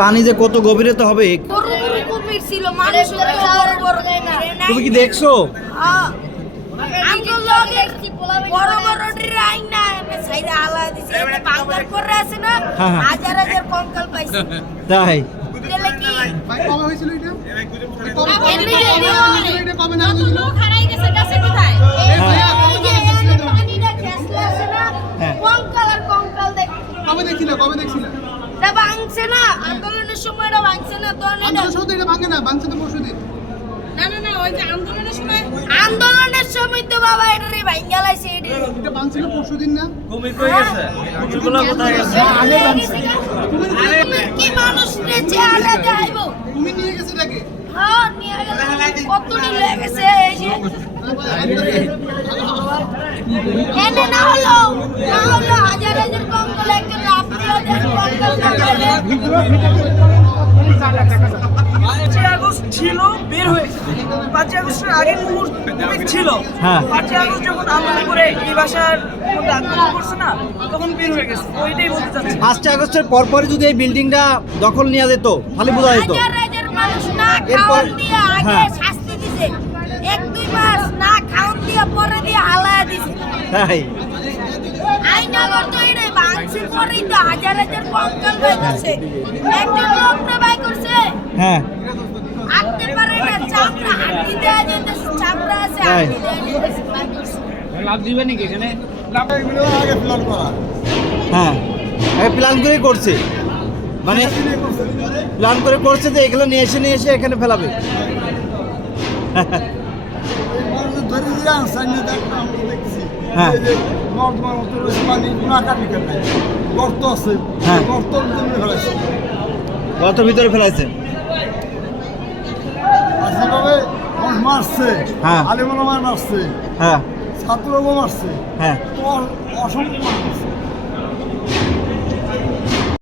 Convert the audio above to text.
পানি যে কত গভীরে তো হবে। তুমি কি দেখছো? তাই আন্দোলনের সময় ভাঙছে না তো আন্দোলনের সময় তো বাবা এটারে ভাঙা লাইছে। এটা ভাঙছিল পরশুদিন না? কুমির কই গেছে? কুমিরগুলো কোথায় গেছে? কি মানুষ রে চেহারা দেখাইবো? কুমির নিয়ে গেছে নাকি? হ্যাঁ নিয়ে গেছে। কত নিয়ে গেছে এই যে এনে না হলো হাজার হাজার কঙ্কাল একটা রাত্রিও দেন কঙ্কাল ছিল বের হয়েছে 5 আগস্টের আগে ছিল। 5 আগস্ট যখন আন্দোলন করে এই ভাষার মধ্যে আন্দোলন করছে না তখন বের হয়ে গেছে। ওইটাই বলতে চাচ্ছি 5 আগস্টের পরপরই যদি এই বিল্ডিংটা দখল নিয়ে যেত তাহলে বোঝা যেত। মানুষ না খাওয়ান দিয়ে আগে শাস্তি দিছে, 1-2 মাস না খাওয়ান দিয়ে পরে দিয়ে হালায়া দিছে। তাই আইনাগর তো এটা ভাঙছে পরেই তো হাজার হাজার কঙ্কাল বাই করছে। একজন লোক না বাই করছে। হ্যাঁ আটতে পারে না, চামড়া হাঁটি দেয়া যেতেছে, চামড়া আছে হাঁটি দেয়া যেতেছে, বাই করছে। লাভ দিবে নাকি এখানে? আগে প্ল্যান করা। হ্যাঁ আগে প্ল্যান করেই করছে, মানে প্ল্যান করে করছে যে এগুলো নিয়ে এসে এখানে ফেলাবে। হ্যাঁ গর্তের ভিতরে ফেলাইছে। মারছে, আলিমুল মারছে, হ্যাঁ ছাত্রও মারছে, হ্যাঁ অসংখ্য মারছে।